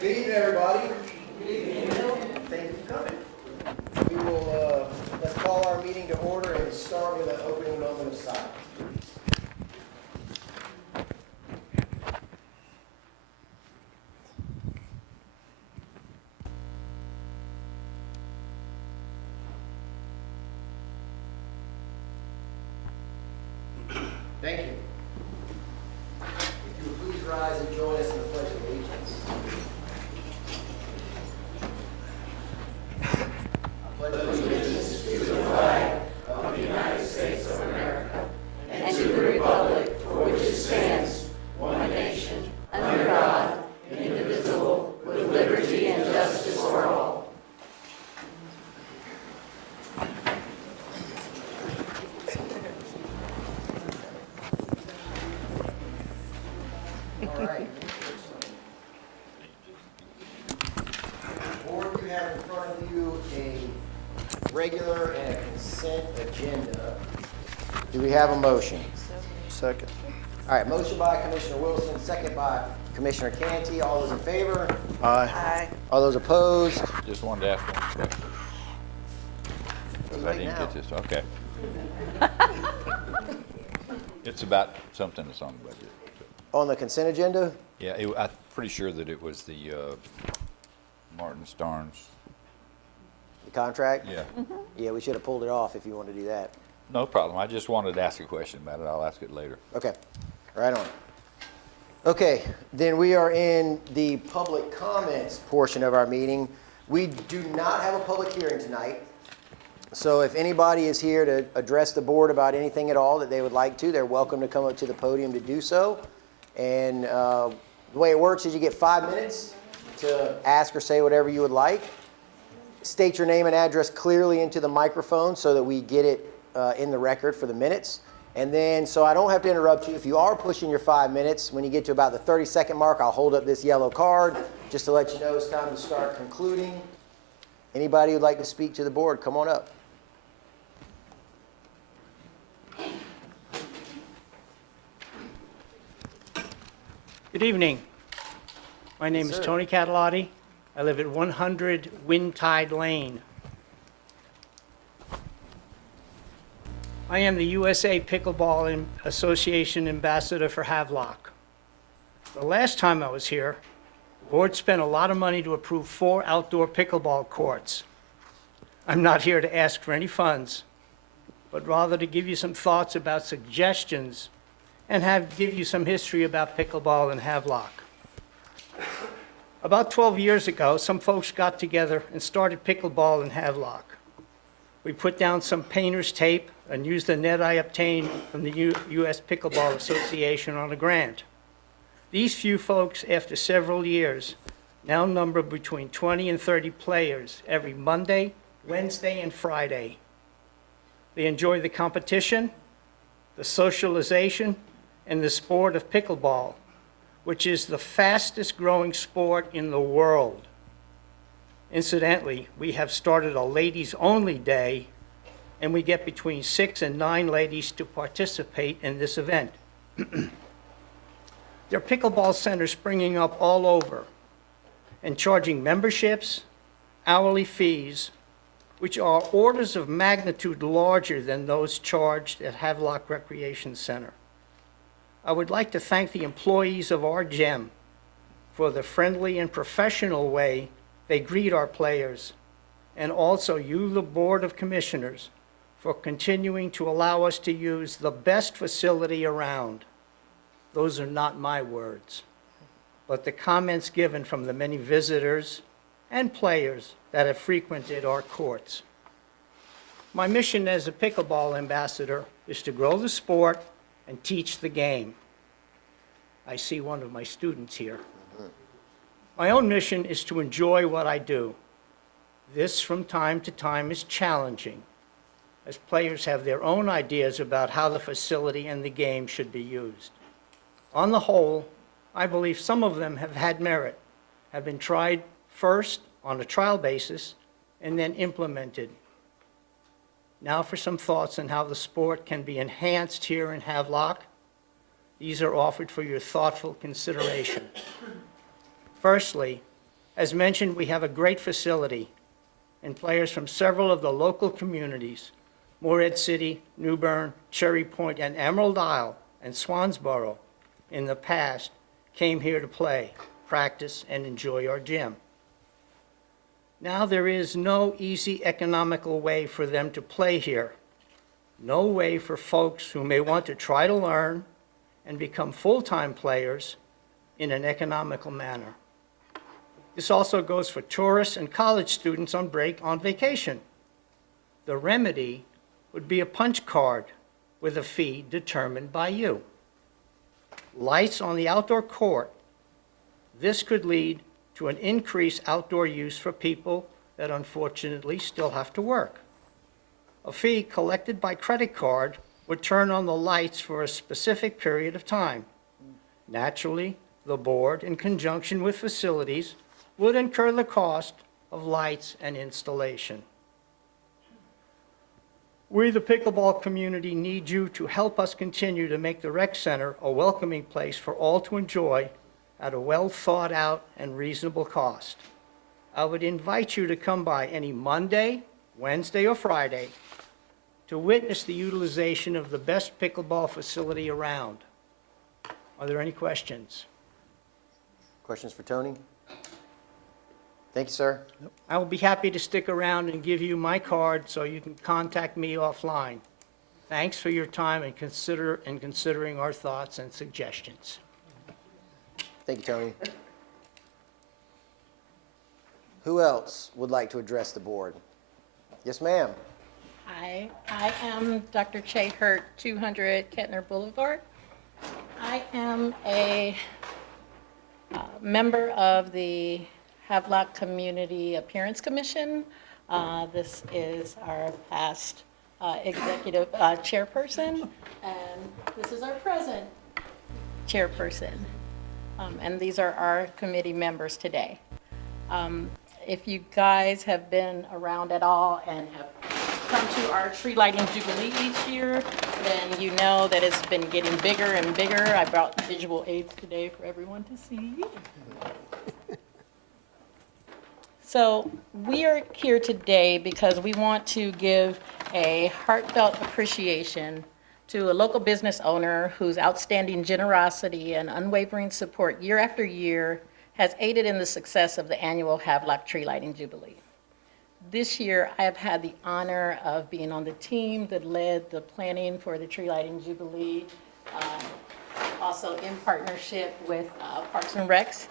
Good evening, everybody. Good evening. Thank you for coming. We will, let's call our meeting to order and start with an opening moment of silence. Thank you. If you would please rise and join us in the Pledge of Allegiance. I pledge allegiance to the flag of the United States of America and to the republic for which it stands, one nation, under God, indivisible, with liberty and justice for all. All right. Board, you have in front of you a regular and a consent agenda. Do we have a motion? Second. All right, motion by Commissioner Wilson, second by Commissioner Canty. All those in favor? Aye. All those opposed? Just wanted to ask one question. Because I Right didn't now. get this, okay. It's about something that's on the budget. On the consent agenda? Yeah, I'm pretty sure that it was the Martin Starnes. The contract? Yeah, Yeah, we should have pulled it off if you want to do that. no problem. I just wanted to ask a question about it. I'll ask it later. Okay, right on. Okay, then we are in the public comments portion of our meeting. We do not have a public hearing tonight. So if anybody is here to address the board about anything at all that they would like to, they're welcome to come up to the podium to do so. And the way it works is you get 5 minutes to ask or say whatever you would like. State your name and address clearly into the microphone so that we get it in the record for the minutes. And then, so I don't have to interrupt you, if you are pushing your 5 minutes, when you get to about the 30-second mark, I'll hold up this yellow card just to let you know it's time to start concluding. Anybody who'd like to speak to the board, come on up. Good evening. My name Yes, is sir. Tony Catalotti. I live at 100 Windtide Lane. I am the USA Pickleball Association Ambassador for Havelock. The last time I was here, the board spent a lot of money to approve 4 outdoor pickleball courts. I'm not here to ask for any funds, but rather to give you some thoughts about suggestions and give you some history about pickleball in Havelock. About 12 years ago, some folks got together and started pickleball in Havelock. We put down some painter's tape and used the net I obtained from the U.S. Pickleball Association on a grant. These few folks, after several years, now number between 20 and 30 players every Monday, Wednesday, and Friday. They enjoy the competition, the socialization, and the sport of pickleball, which is the fastest growing sport in the world. Incidentally, we have started a ladies only day, and we get between 6 and 9 ladies to participate in this event. There are pickleball centers springing up all over and charging memberships, hourly fees, which are orders of magnitude larger than those charged at Havelock Recreation Center. I would like to thank the employees of our gym for the friendly and professional way they greet our players, and also you, the Board of Commissioners, for continuing to allow us to use the best facility around. Those are not my words, but the comments given from the many visitors and players that have frequented our courts. My mission as a pickleball ambassador is to grow the sport and teach the game. I see one of my students here. My own mission is to enjoy what I do. This, from time to time, is challenging, as players have their own ideas about how the facility and the game should be used. On the whole, I believe some of them have had merit, have been tried first on a trial basis, and then implemented. Now for some thoughts on how the sport can be enhanced here in Havelock. These are offered for your thoughtful consideration. Firstly, As mentioned, we have a great facility and players from several of the local communities, Morehead City, New Bern, Cherry Point, and Emerald Isle, and Swansboro, in the past, came here to play, practice, and enjoy our gym. Now there is no easy economical way for them to play here. No way for folks who may want to try to learn and become full-time players in an economical manner. This also goes for tourists and college students on vacation. The remedy would be a punch card with a fee determined by you. Lights on the outdoor court. This could lead to an increased outdoor use for people that unfortunately still have to work. A fee collected by credit card would turn on the lights for a specific period of time. Naturally, the board, in conjunction with facilities, would incur the cost of lights and installation. We, the pickleball community, need you to help us continue to make the rec center a welcoming place for all to enjoy at a well-thought-out and reasonable cost. I would invite you to come by any Monday, Wednesday, or Friday to witness the utilization of the best pickleball facility around. Are there any questions? Questions for Tony? Thank you, sir. I will be happy to stick around and give you my card so you can contact me offline. Thanks for your time and considering our thoughts and suggestions. Thank you, Tony. Who else would like to address the board? Yes, ma'am. Hi, I am Dr. Che Hurt, 200 Kettner Boulevard. I am a member of the Havelock Community Appearance Commission. This is our past executive chairperson, and this is our present chairperson. And these are our committee members today. If you guys have been around at all and have come to our tree lighting jubilee each year, then you know that it's been getting bigger and bigger. I brought visual aids today for everyone to see. So we are here today because we want to give a heartfelt appreciation to a local business owner whose outstanding generosity and unwavering support year after year has aided in the success of the annual Havelock Tree Lighting Jubilee. This year, I have had the honor of being on the team that led the planning for the Tree Lighting Jubilee, also in partnership with Parks and Recs.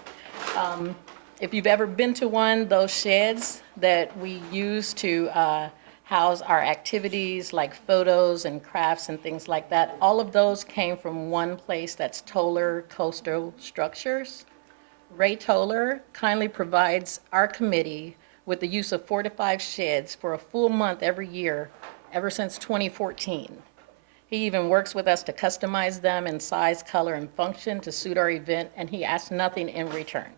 If you've ever been to one, those sheds that we use to house our activities like photos and crafts and things like that, all of those came from one place, that's Toller Coastal Structures. Ray Toller kindly provides our committee with the use of 4 to 5 sheds for a full month every year, ever since 2014. He even works with us to customize them in size, color, and function to suit our event, and he asks nothing in return.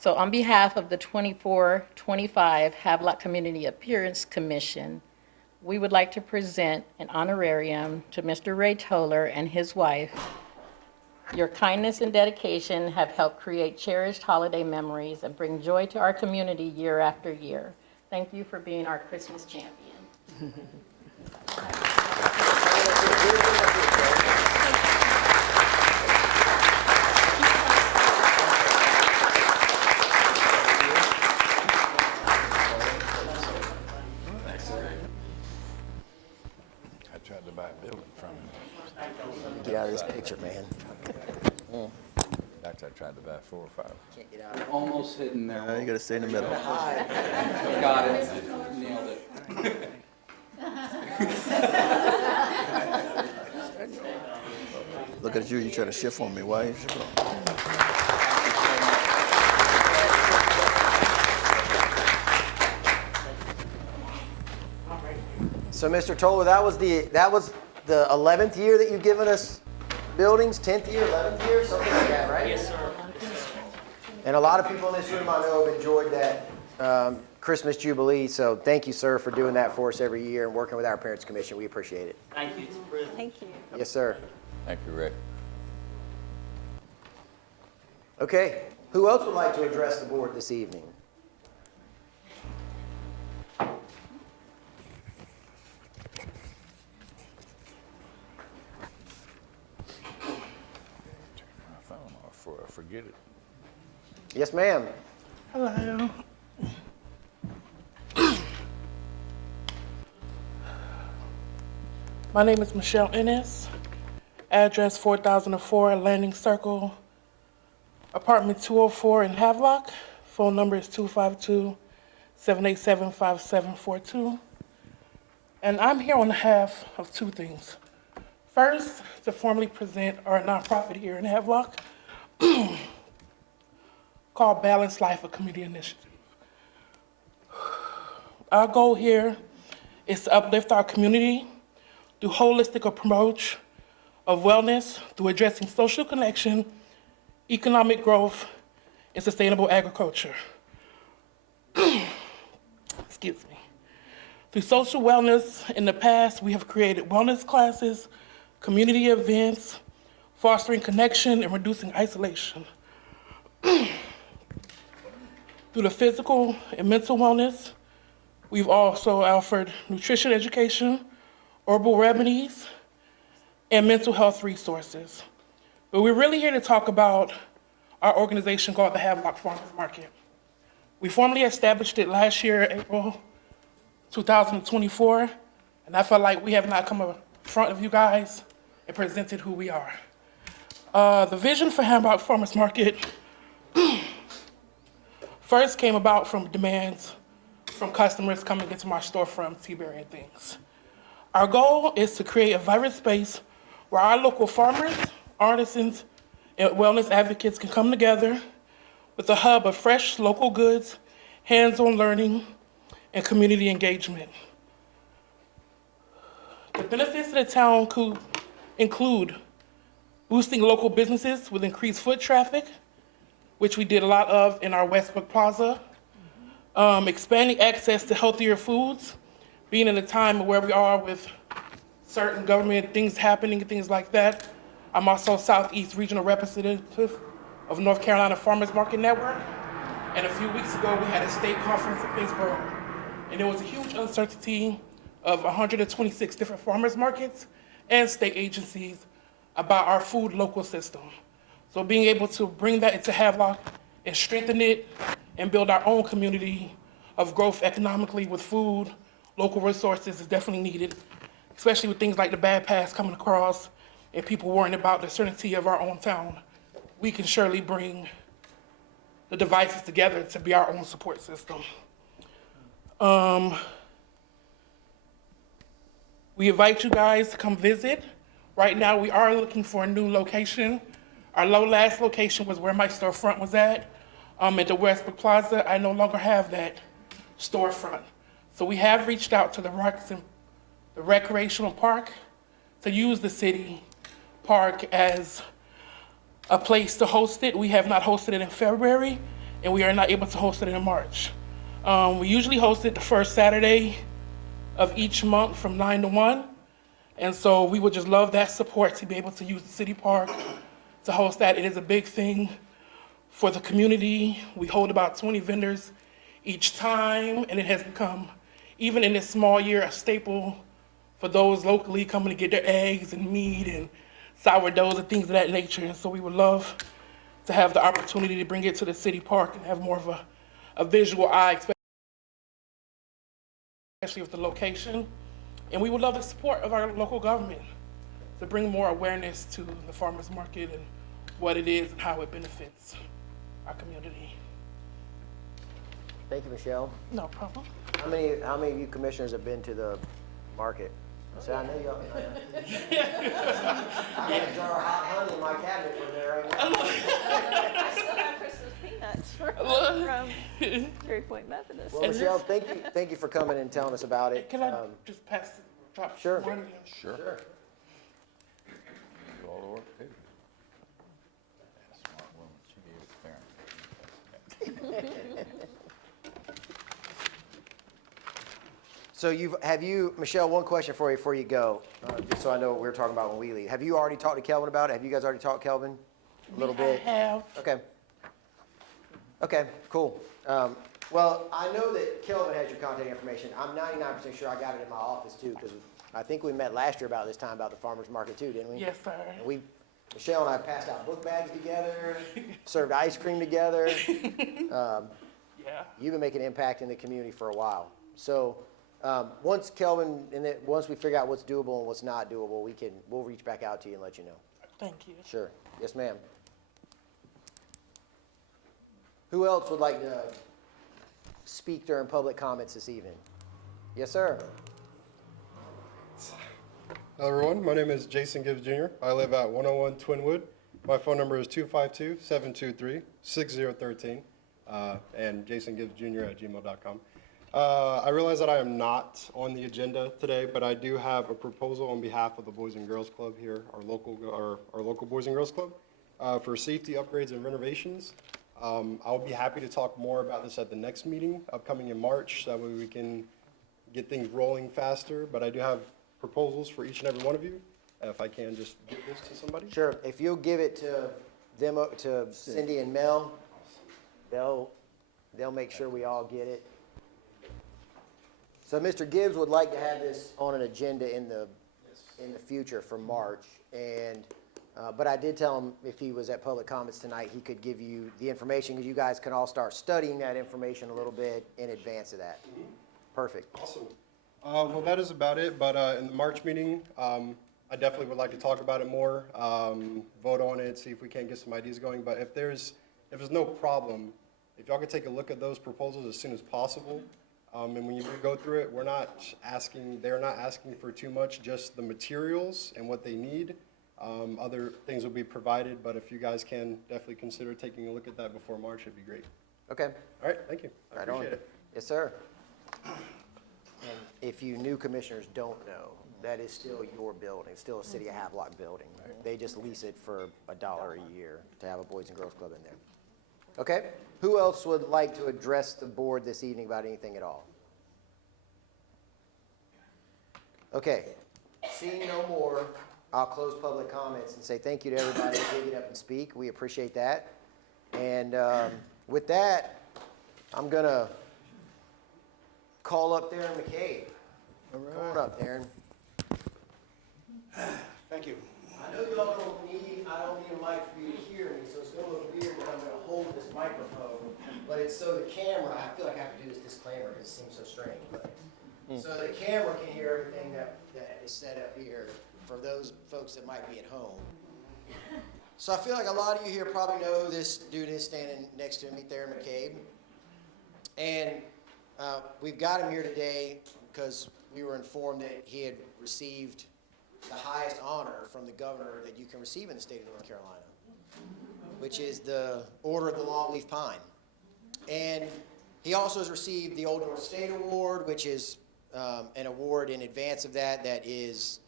So on behalf of the 24-25 Havelock Community Appearance Commission, we would like to present an honorarium to Mr. Ray Toller and his wife. Your kindness and dedication have helped create cherished holiday memories and bring joy to our community year after year. Thank you for being our Christmas champion. I tried to buy a building from him. Get out of this picture, man. Actually, I tried to buy 4 or 5. Can't get out. Almost hidden there. You gotta stay in the middle. Got it. Nailed it. Look at you trying to shift on me. Why you shift on me? So, Mr. Toller, that was the 11th year that you've given us buildings, 10th year, 11th year, something like that, right? Yes, sir. And a lot of people in this room I know have enjoyed that Christmas Jubilee, so thank you, sir, for doing that for us every year and working with our Parents Commission. We appreciate it. Thank you. Thank you. Yes, sir. Thank you, Rick. Okay, Who else would like to address the board this evening? My phone off before I forget it. Yes, ma'am. Hello. My name is Michelle Ennis. Address 4004 Landing Circle, apartment 204 in Havelock. Phone number is 252-787-5742. And I'm here on behalf of two things. First, to formally present our nonprofit here in Havelock called Balanced Life, a community initiative. Our goal here is to uplift our community through holistic approach of wellness, through addressing social connection, economic growth, and sustainable agriculture. Excuse me. Through social wellness, in the past, we have created wellness classes, community events, fostering connection and reducing isolation. Through the physical and mental wellness, we've also offered nutrition education, herbal remedies, and mental health resources. But we're really here to talk about our organization called the Havelock Farmers Market. We formally established it last year, April 2024, and I felt like we have not come in front of you guys and presented who we are. The vision for Havelock Farmers Market first came about from demands from customers coming into my storefront, T-Berry and things. Our goal is to create a vibrant space where our local farmers, artisans, and wellness advocates can come together with a hub of fresh local goods, hands-on learning, and community engagement. The benefits of the town could include boosting local businesses with increased foot traffic, which we did a lot of in our Westbrook Plaza, expanding access to healthier foods, being in a time where we are with certain government things happening, things like that. I'm also Southeast Regional Representative of North Carolina Farmers Market Network. And a few weeks ago, we had a state conference in Pittsburgh. And there was a huge uncertainty of 126 different farmers markets and state agencies about our food local system. So being able to bring that into Havelock and strengthen it and build our own community of growth economically with food, local resources is definitely needed, especially with things like the bad past coming across and people worrying about the certainty of our own town. We can surely bring the devices together to be our own support system. We invite you guys to come visit. Right now, we are looking for a new location. Our last location was where my storefront was at the Westbrook Plaza. I no longer have that storefront. So we have reached out to the recreational park to use the city park as a place to host it. We have not hosted it in February, and we are not able to host it in March. We usually host it the first Saturday of each month from 9 to 1. And so we would just love that support to be able to use the city park to host that. It is a big thing for the community. We hold about 20 vendors each time, and it has become, even in this small year, a staple for those locally coming to get their eggs and meat and sourdoughs and things of that nature. And so we would love to have the opportunity to bring it to the city park and have more of a visual eye, especially with the location. And we would love the support of our local government to bring more awareness to the farmers market and what it is and how it benefits our community. Thank you, Michelle. No problem. How many of you commissioners have been to the market? I know y'all. I got a jar of hot honey in my cabinet from there right now. I still have Christmas peanuts from Cherry Point Methodist. Well, Michelle, thank you for coming and telling us about it. Can I just drop Sure. one? Sure. Sure. Do all the work too. Smart woman, she gave it parent. So Michelle, one question for you before you go, just so I know what we're talking about when we leave. Have you already talked to Kelvin about it? Have you guys already talked to Kelvin a little bit? I have. Okay. Okay, cool. Well, I know that Kelvin has your contact information. I'm 99% sure I got it in my office too, because I think we met last year about this time about the farmer's market too, didn't we? Yes, sir. And Michelle and I passed out book bags together, served ice cream together. Yeah. You've been making an impact in the community for a while. So, once Kelvin, once we figure out what's doable and what's not doable, we'll reach back out to you and let you know. Thank you. Sure. Yes, ma'am. Who else would like to speak during public comments this evening? Yes, sir. Hello, everyone. My name is Jason Gibbs Jr. I live at 101 Twinwood. My phone number is 252-723-6013, and jasongibbsjr@gmail.com. I realize that I am not on the agenda today, but I do have a proposal on behalf of the Boys and Girls Club here, our local Boys and Girls Club, for safety upgrades and renovations. I'll be happy to talk more about this at the next meeting, upcoming in March, so that way we can get things rolling faster. But I do have proposals for each and every one of you. If I can just give this to somebody. Sure. If you'll give it to them, to Cindy and Mel, they'll make sure we all get it. So Mr. Gibbs would like to have this on an agenda in the future for March, and but I did tell him if he was at public comments tonight, he could give you the information, because you guys can all start studying that information a little bit in advance of that. Perfect. Awesome. Well, that is about it, but in the March meeting, I definitely would like to talk about it more, vote on it, see if we can't get some ideas going. But if there's no problem, if y'all could take a look at those proposals as soon as possible, and when you do go through it, they're not asking for too much, just the materials and what they need. Other things will be provided, but if you guys can definitely consider taking a look at that before March, it'd be great. Okay. All right, thank you. I Right on. appreciate it. Yes, sir. And if you new commissioners don't know, that is still your building, still a City of Havelock building. They just lease it for $1 a year to have a Boys and Girls Club in there. Okay, who else would like to address the board this evening about anything at all? Okay, seeing no more, I'll close public comments and say thank you to everybody who did get up and speak. We appreciate that. And with that, I'm gonna call up Darren McCabe. Come on up, Darren. Thank you. I know y'all don't need a mic for you to hear me, so it's gonna look weird that I'm gonna hold this microphone, but it's so the camera, I feel like I have to do this disclaimer because it seems so strange, but, so the camera can hear everything that is set up here for those folks that might be at home. So I feel like a lot of you here probably know who this dude is standing next to me, Darren McCabe. And we've got him here today because we were informed that he had received the highest honor from the governor that you can receive in the state of North Carolina, which is the Order of the Longleaf Pine. And he also has received the Old North State Award, which is an award in advance of that is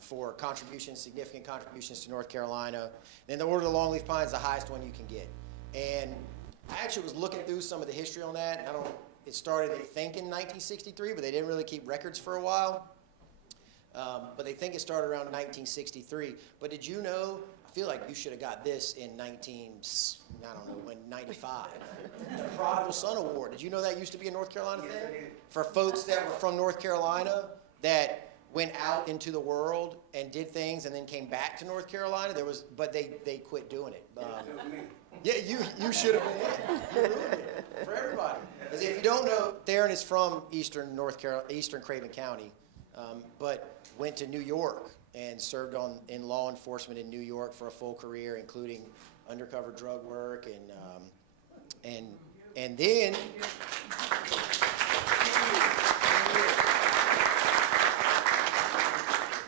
for significant contributions to North Carolina. And the Order of the Longleaf Pine is the highest one you can get. And I actually was looking through some of the history on that. It started, they think, in 1963, but they didn't really keep records for a while. But they think it started around 1963. But did you know, I feel like you should have got this in 95. The Prodigal Son Award. Did you know that used to be a North Carolina thing? For folks that were from North Carolina that went out into the world and did things and then came back to North Carolina. But they quit doing it. Yeah, you should have been in. You ruined it for everybody. Because if you don't know, Darren is from Eastern Craven County, but went to New York and served in law enforcement in New York for a full career, including undercover drug work and then.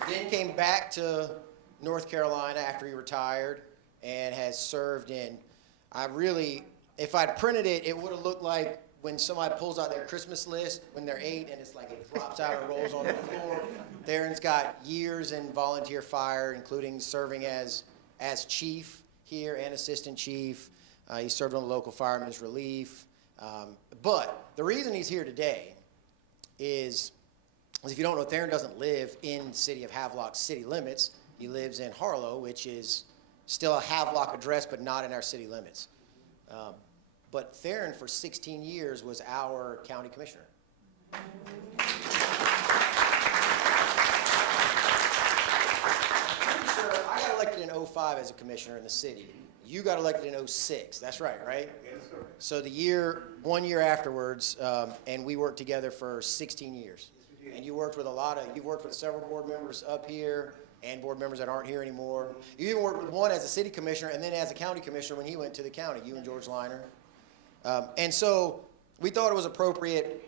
Then came back to North Carolina after he retired and has served in, if I'd printed it, it would have looked like when somebody pulls out their Christmas list when they're 8 and it's like it drops out and rolls on the floor. Darren's got years in volunteer fire, including serving as chief here and assistant chief. He served on the local fireman's relief. But the reason he's here today is if you don't know, Darren doesn't live in the city of Havelock city limits. He lives in Harlow, which is still a Havelock address, but not in our city limits. but Theron for 16 years was our county commissioner. Sure, I got elected in '05 as a commissioner in the city. You got elected in '06. That's right? Yes, sir. So the 1 year afterwards, and we worked together for 16 years. And you worked with you've worked with several board members up here and board members that aren't here anymore. You even worked with one as a city commissioner and then as a county commissioner when he went to the county, you and George Liner. And so we thought it was appropriate,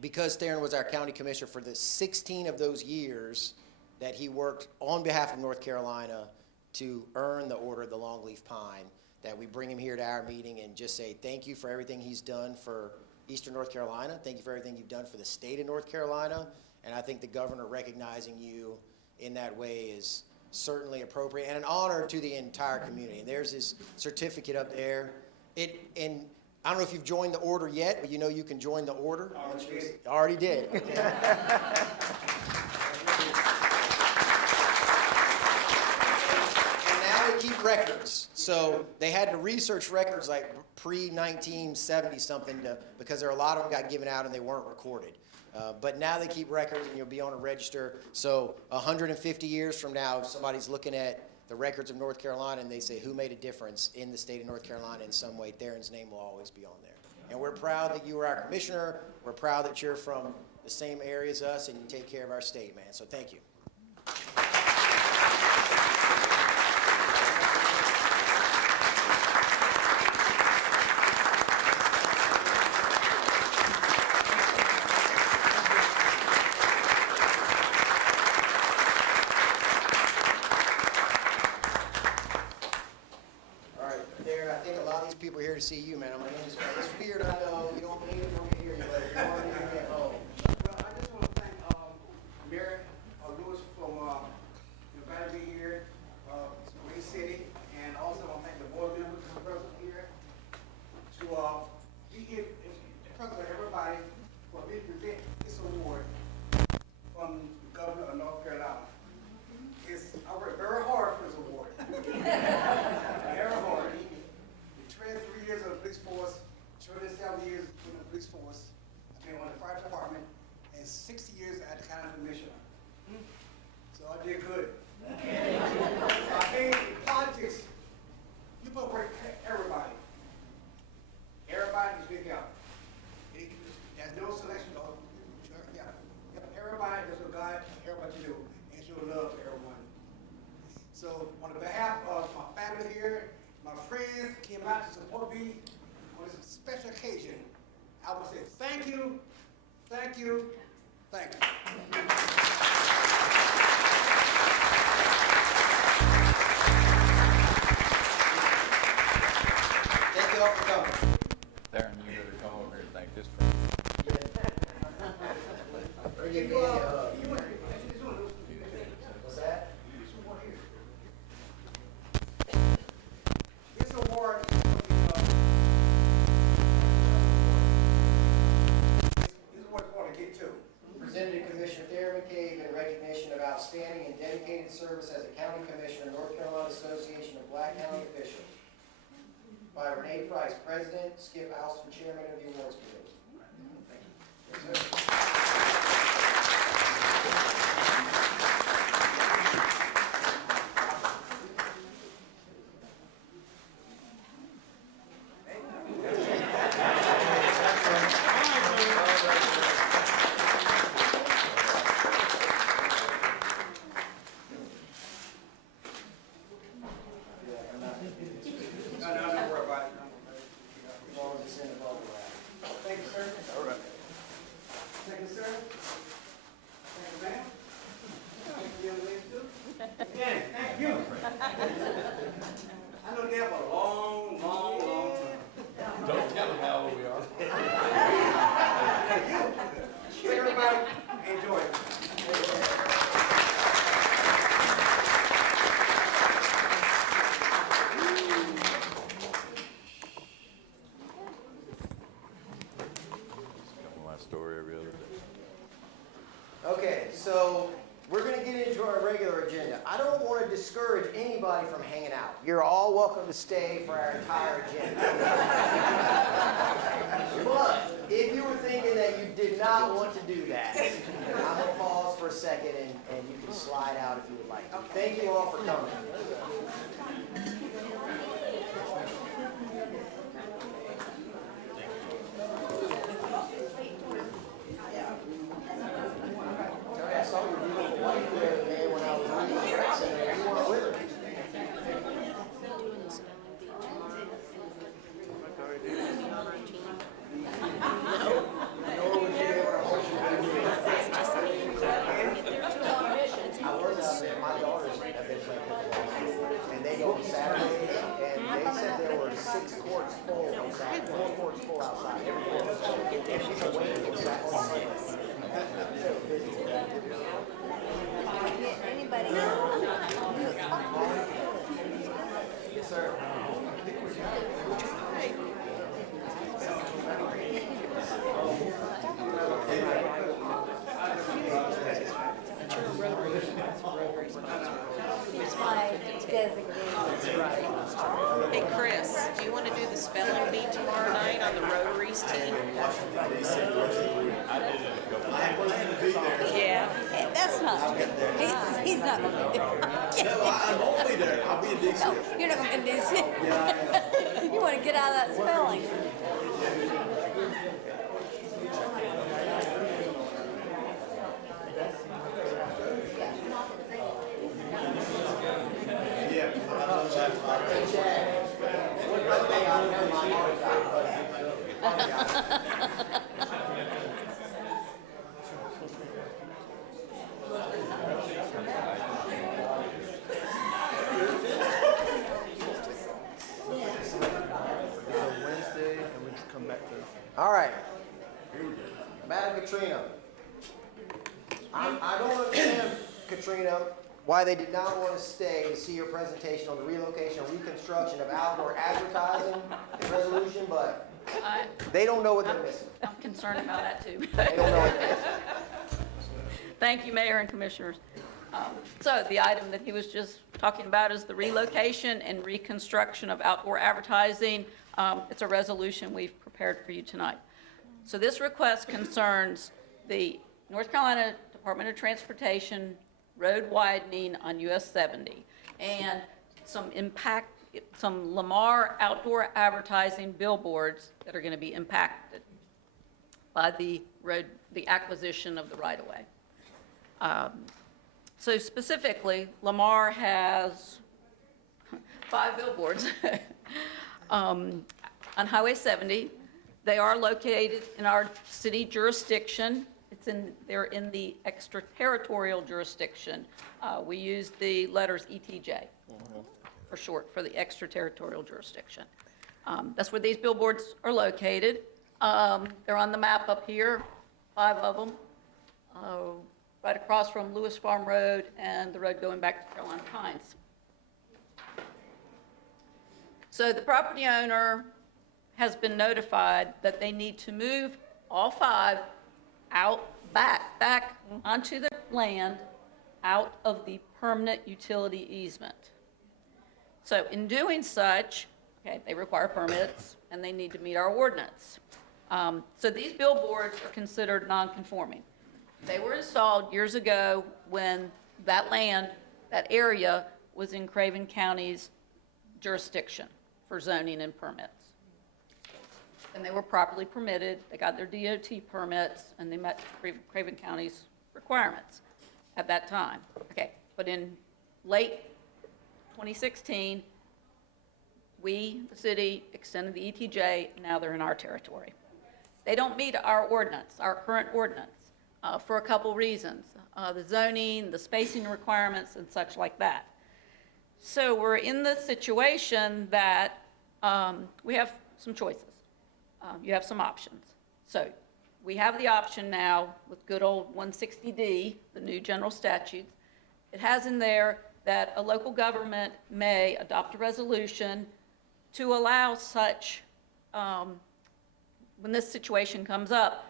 because Theron was our county commissioner for the 16 of those years that he worked on behalf of North Carolina to earn the Order of the Longleaf Pine, that we bring him here to our meeting and just say thank you for everything he's done for Eastern North Carolina. Thank you for everything you've done for the state of North Carolina. And I think the governor recognizing you in that way is certainly appropriate and an honor to the entire community. And there's his certificate up there. And I don't know if you've joined the order yet, but you know you can join the order. Already did. Okay. Keep records. So they had to research records like pre-1970 something because there are a lot of them got given out and they weren't recorded. But now they keep records and you'll be on a register. So 150 years from now, if somebody's looking at the records of North Carolina and they say who made a difference in the state of North Carolina in some way, Theron's name will always be on there. And we're proud that you were our commissioner. We're proud that you're from the same area as us and you take care of our state, man. So thank you. People here to see you, man. I'm like, it's weird, I know. You don't need it when we hear you, but you want to get home. Well, I just want to thank Mayor Lewis from inviting me here to Ray City, and also I want to thank the board members who are present here to be here in front of everybody for me to present this award from the governor of North Carolina. I worked very hard for this award. Very hard. 23 years of the police force, 27 years in the police force. I've been on the fire department, and 60 years as the county commissioner. So I did good. I mean, in politics, you put work everybody. Everybody is big help. There's no selection. Everybody does what God, everybody to do, and show love to everyone. So on behalf of my family here, my friends came out to support me on this special occasion. I would say thank you, thank you, thank you. Thank you all for coming. Theron, you better come over here and thank this friend. What's that? This award is what I want to get to. Presented to Commissioner Theron McCabe in recognition of outstanding and dedicated service as a county commissioner, North Carolina Association of Black County Officials, by Renee Price, President, Skip Alston, Chairman of the Awards Committee. Yes, sir. I know they have a long time. Don't tell them how old we are. Everybody enjoy it. My story every other day. Okay, so we're gonna get into our regular agenda. I don't wanna discourage anybody from hanging out. You're all welcome to stay for our entire agenda. But if you were thinking that you did not want to do that, I'm gonna pause for a second and you can slide out if you would like to. Thank you all for coming. I saw your beautiful wife the other day when I was reading the rec center. You weren't with her. Nor would you be able to hold your I was out there. My daughters have been playing football, and they go on Saturdays, and they said there were 6 courts full on Saturday, 4 courts full outside. Every court was full. And she's away on Saturday. Yes, sir. Hey, Chris, do you want to do the spelling bee tomorrow night on the Rotaries team? Yeah. That's not true. He's not going to be there. No, I'm only there. I'll be in DC. No, you're not going to be in DC. Yeah, I am. You want to get out of that spelling. All right. Madam Katrina. I don't understand, Katrina, why they did not want to stay to see your presentation on the relocation and reconstruction of outdoor advertising resolution, but they don't know what they're missing. I'm concerned about that too. They don't know what they're missing. Thank you, Mayor and Commissioners. So the item that he was just talking about is the relocation and reconstruction of outdoor advertising. It's a resolution we've prepared for you tonight. So this request concerns the North Carolina Department of Transportation road widening on US 70 and some Lamar outdoor advertising billboards that are going to be impacted by the acquisition of the right-of-way. So specifically, Lamar has 5 billboards on Highway 70. They are located in our city jurisdiction. They're in the extraterritorial jurisdiction. We use the letters ETJ for short, for the extraterritorial jurisdiction. That's where these billboards are located. They're on the map up here, 5 of them, right across from Lewis Farm Road and the road going back to Carolina Pines. So the property owner has been notified that they need to move all 5 back onto the land, out of the permanent utility easement. So in doing such, okay, they require permits and they need to meet our ordinance. So these billboards are considered non-conforming. They were installed years ago when that land, that area, was in Craven County's jurisdiction for zoning and permits. And they were properly permitted, they got their DOT permits, and they met Craven County's requirements at that time. Okay, but in late 2016, we, the city, extended the ETJ, now they're in our territory. They don't meet our ordinance, our current ordinance, for a couple reasons. The zoning, the spacing requirements, and such like that. So we're in the situation that we have some choices. You have some options. So we have the option now with good old 160D, the new general statutes. It has in there that a local government may adopt a resolution to allow such, when this situation comes up,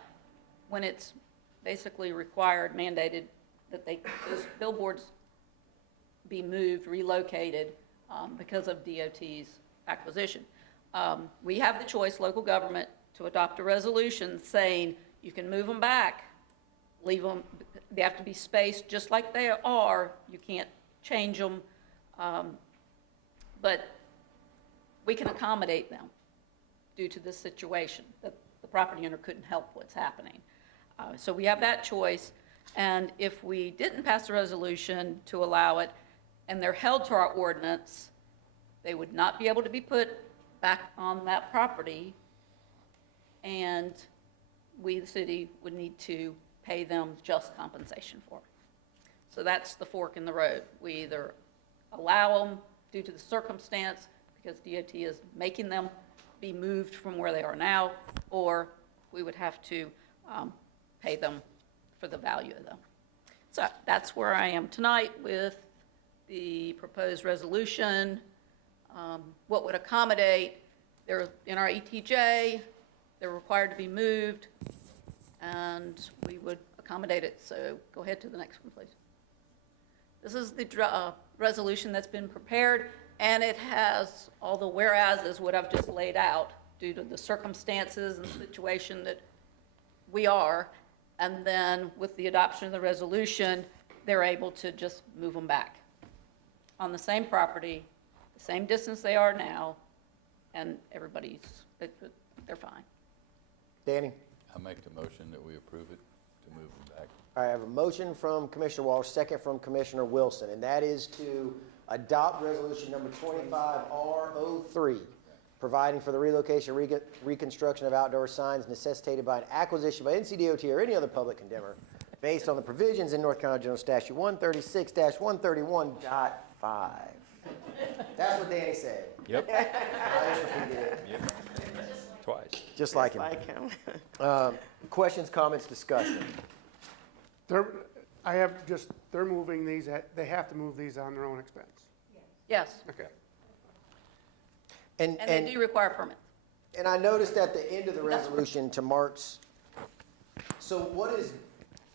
when it's basically required, mandated that those billboards be moved, relocated, because of DOT's acquisition. We have the choice, local government, to adopt a resolution saying you can move them back, leave them, they have to be spaced just like they are, you can't change them, but we can accommodate them due to this situation, that the property owner couldn't help what's happening. So we have that choice, and if we didn't pass a resolution to allow it, and they're held to our ordinance, they would not be able to be put back on that property, and we, the city, would need to pay them just compensation for it. So that's the fork in the road. We either allow them due to the circumstance, because DOT is making them be moved from where they are now, or we would have to pay them for the value of them. So that's where I am tonight with the proposed resolution. What would accommodate, they're in our ETJ, they're required to be moved, and we would accommodate it. So go ahead to the next one, please. This is the resolution that's been prepared, and it has all the whereases, what I've just laid out, due to the circumstances and situation that we are. And then with the adoption of the resolution, they're able to just move them back on the same property, the same distance they are now, and they're fine. Danny? I make the motion that we approve it to move them back. All right, I have a motion from Commissioner Walsh, second from Commissioner Wilson, and that is to adopt resolution number 25R03, providing for the relocation, reconstruction of outdoor signs necessitated by an acquisition by NCDOT or any other public condemner based on the provisions in North Carolina General Statute 136-131.5. That's what Danny said. Yep. I just repeated it. Yep. Twice. Just like him. Questions, comments, discussion? They're moving these, they have to move these on their own expense. Yes, Okay. and they do require permits. And I noticed at the end of the resolution to Mark's, so what is,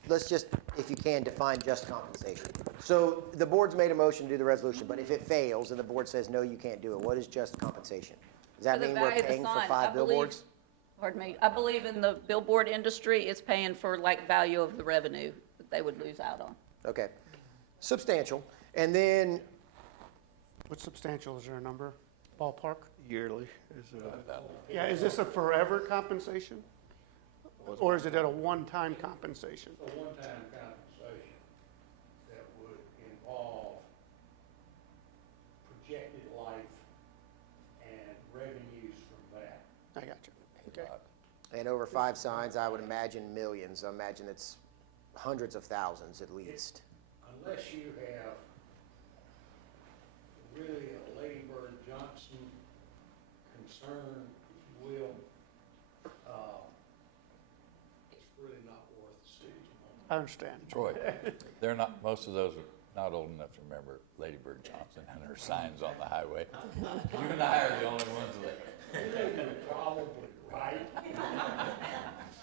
let's just, if you can, define just compensation. So the board's made a motion to do the resolution, but if it fails and the board says, no, you can't do it, what is just compensation? Does that For the mean we're value of the paying for sign, 5 I believe- billboards? Pardon me, I believe in the billboard industry, it's paying for like value of the revenue that they would lose out on. Okay. Substantial. And then, What's substantial, is there a number, ballpark? Yearly, is it Yeah, is this a forever compensation? Or is it at a one-time compensation? A one-time compensation that would involve projected life and revenues from that. I got you. Okay. and over 5 signs, I would imagine millions. I imagine it's hundreds of thousands at least. Unless you have really a Lady Bird Johnson concern, if you will, it's really not worth the city's money. I understand. Troy, they're not, most of those are not old enough to remember Lady Bird Johnson and her signs on the highway. You and I are the only ones that. You're probably right.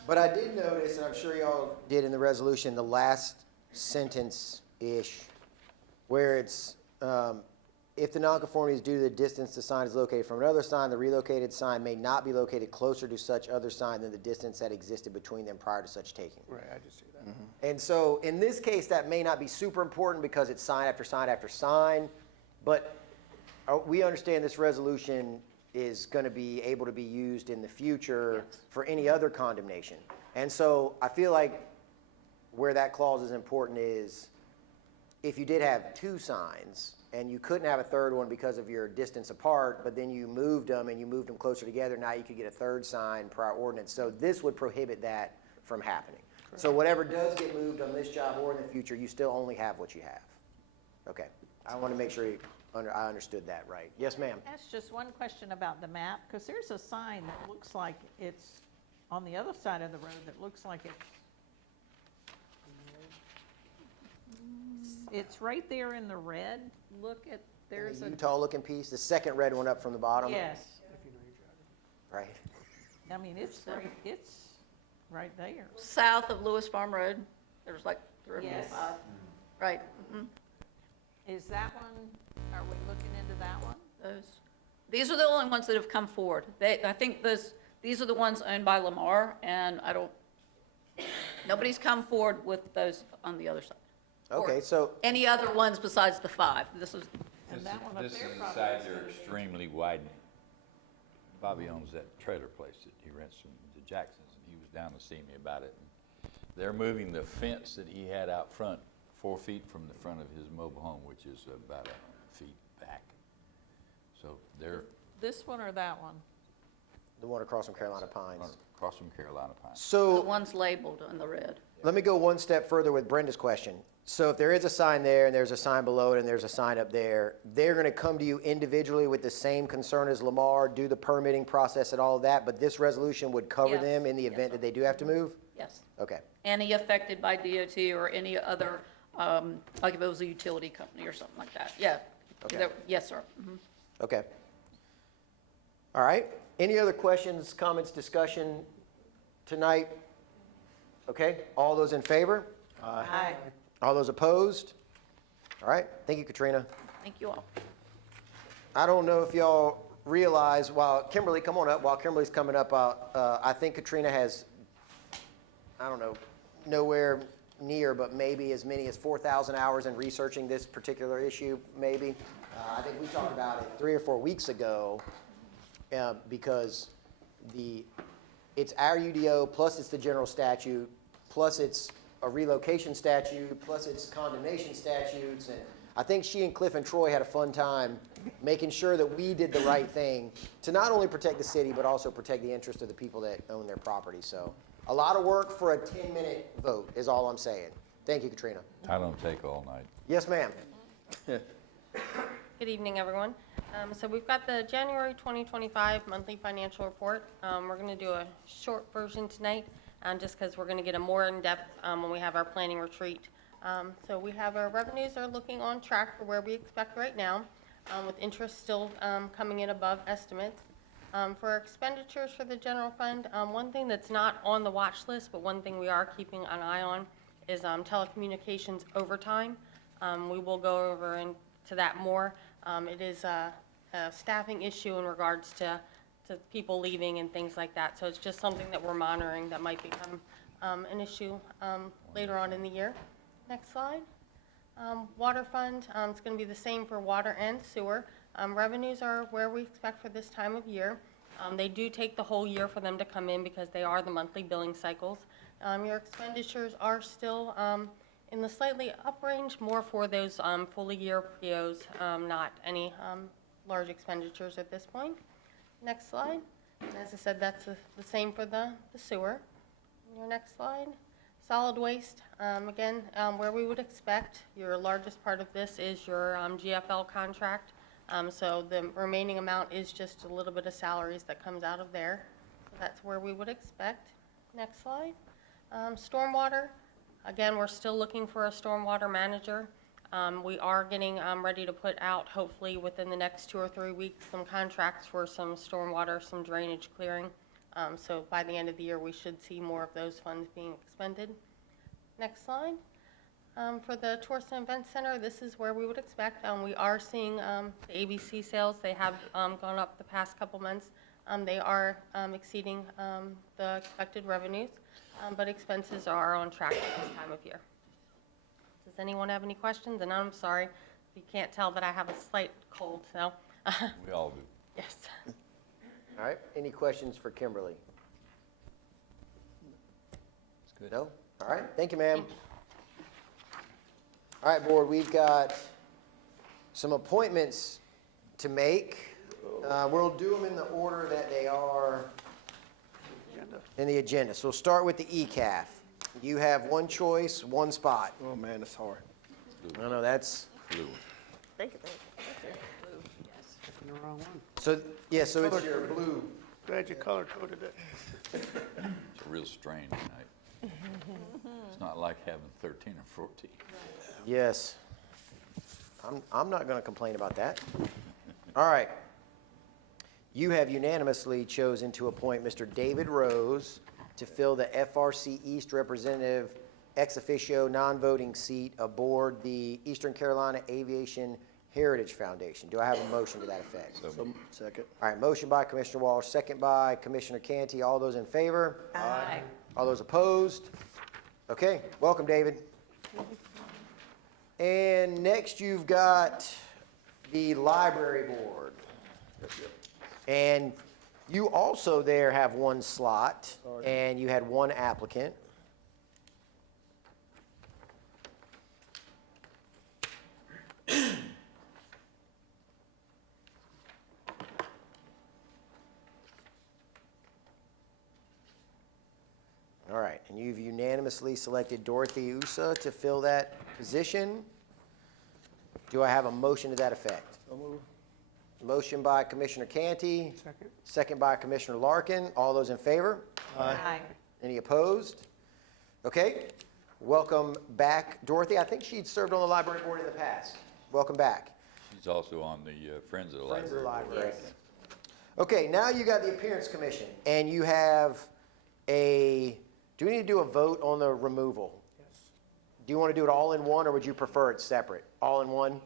But I did notice, and I'm sure y'all did in the resolution, the last sentence-ish, where it's, if the nonconformity is due to the distance the sign is located from another sign, the relocated sign may not be located closer to such other sign than the distance that existed between them prior to such taking. Right, I just see that. And so in this case, that may not be super important because it's sign after sign after sign, but we understand this resolution is going to be able to be used in the future for any other condemnation. And so I feel like where that clause is important is if you did have 2 signs and you couldn't have a third one because of your distance apart, but then you moved them and you moved them closer together, now you could get a third sign per our ordinance. So this would prohibit that from happening. Correct. So whatever does get moved on this job or in the future, you still only have what you have. Okay. I want to make sure I understood that right. Yes, ma'am. That's just one question about the map, because there's a sign that looks like it's on the other side of the road that looks like it's right there in the red. Look at, there's The a, Utah-looking piece, the second red one up from the bottom. yes. Right. I mean, it's right there. South of Lewis Farm Road, there's like 3 or 4 Yes. 5. Right. Mhm. Is that one, are we looking into that one? These are the only ones that have come forward. I think these are the ones owned by Lamar, and nobody's come forward with those on the other side. Okay, Or so, any other ones besides the 5. And that one up This there is the probably side is they're gonna be- extremely widening. Bobby owns that trailer place that he rents from the Jacksons, and he was down to see me about it. And they're moving the fence that he had out front 4 feet from the front of his mobile home, which is about 1 feet back. So they're This one or that one? the one across from Carolina Pines. across from Carolina Pines. The So, ones labeled in the red. let me go one step further with Brenda's question. So if there is a sign there, and there's a sign below it, and there's a sign up there, they're gonna come to you individually with the same concern as Lamar, do the permitting process and all of that, but this resolution would cover Yes. them in the Yes, event sir. that they do have to move? Yes. Okay. Any affected by DOT or any other, like if it was a utility company or something like that. Yeah. Okay. Yes, sir. Mhm. Okay. All right. Any other questions, comments, discussion tonight? Okay. All those in favor? Aye. All those opposed? All right. Thank you, Katrina. Thank you all. I don't know if y'all realize, while Kimberly's coming up, I think Katrina has, I don't know, nowhere near, but maybe as many as 4,000 hours in researching this particular issue, maybe. I think we talked about it 3 or 4 weeks ago, because it's our UDO, plus it's the general statute, plus it's a relocation statute, plus it's condemnation statutes, and I think she and Cliff and Troy had a fun time making sure that we did the right thing to not only protect the city, but also protect the interest of the people that own their property. So a lot of work for a 10-minute vote is all I'm saying. Thank you, Katrina. I don't take all night. Yes, ma'am. Good evening, everyone. So we've got the January 2025 monthly financial report. We're going to do a short version tonight, just because we're going to get a more in-depth when we have our planning retreat. So we have our revenues are looking on track for where we expect right now, with interest still coming in above estimates. For our expenditures for the general fund, one thing that's not on the watch list, but one thing we are keeping an eye on is telecommunications overtime. We will go over into that more. It is a staffing issue in regards to people leaving and things like that. So it's just something that we're monitoring that might become an issue later on in the year. Next slide. Water fund, it's going to be the same for water and sewer. Revenues are where we expect for this time of year. They do take the whole year for them to come in because they are the monthly billing cycles. Your expenditures are still in the slightly up range, more for those full year POs, not any large expenditures at this point. Next slide. And as I said, that's the same for the sewer. Your next slide. Solid waste, again, where we would expect. Your largest part of this is your GFL contract. So the remaining amount is just a little bit of salaries that comes out of there. So that's where we would expect. Next slide. Stormwater, again, we're still looking for a stormwater manager. We are getting ready to put out, hopefully within the next 2 or 3 weeks, some contracts for some stormwater, some drainage clearing. So by the end of the year, we should see more of those funds being expended. Next slide. For the Tourist and Event Center, this is where we would expect. We are seeing the ABC sales. They have gone up the past couple months. They are exceeding the expected revenues, but expenses are on track at this time of year. Does anyone have any questions? And I'm sorry if you can't tell that I have a slight cold, so. We all do. Yes. All right. Any questions for Kimberly? It's good. No? All right. Thank you, ma'am. All right, board, we've got some appointments to make. We'll do them in the order that they are in the agenda. So we'll start with the ECAF. You have one choice, one spot. Oh, man, it's hard. No, no, that's, Blue. Thank you. Picking the wrong one. so, yeah, so it's your blue. Glad you color coded it. It's a real strain tonight. It's not like having 13 or 14. Yes. I'm not going to complain about that. All right. You have unanimously chosen to appoint Mr. David Rose to fill the FRC East representative ex officio non-voting seat aboard the Eastern Carolina Aviation Heritage Foundation. Do I have a motion to that effect? Second. All right, motion by Commissioner Walsh, second by Commissioner Canty. All those in favor? Aye. All those opposed? Okay, welcome, David. And next you've got the library board. And you also there have one slot, and you had one applicant. All right, and you've unanimously selected Dorothy Usa to fill that position. Do I have a motion to that effect? So move. Motion by Commissioner Canty, Second. second by Commissioner Larkin. All those in favor? Aye. Any opposed? Okay, welcome back, Dorothy. I think she'd served on the library board in the past. Welcome back. She's also on the Friends of the Friends of the Library. library. Okay, now you got the appearance commission, and you have a, do we need to do a vote on the removal? Yes. Do you want to do it all in one, or would you prefer it separate? All in one?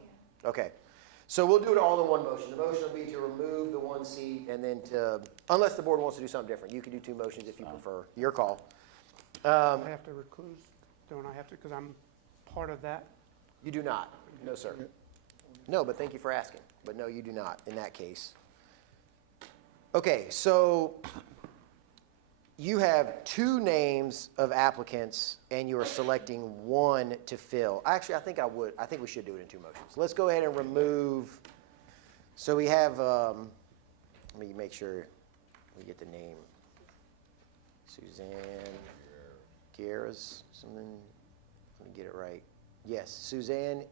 Okay. So we'll do it all in one motion. The motion will be to remove the one seat, and then to, unless the board wants to do something different, you can do two motions if you prefer. Your call. I have to recluse, don't I have to, because I'm part of that? You do not. No, sir. No, but thank you for asking. But no, you do not in that case. Okay, so you have two names of applicants, and you are selecting one to fill. Actually, I think we should do it in two motions. Let's go ahead and remove, so we have, let me make sure we get the name. Suzanne Guerras, something, let me get it right. Yes, Suzanne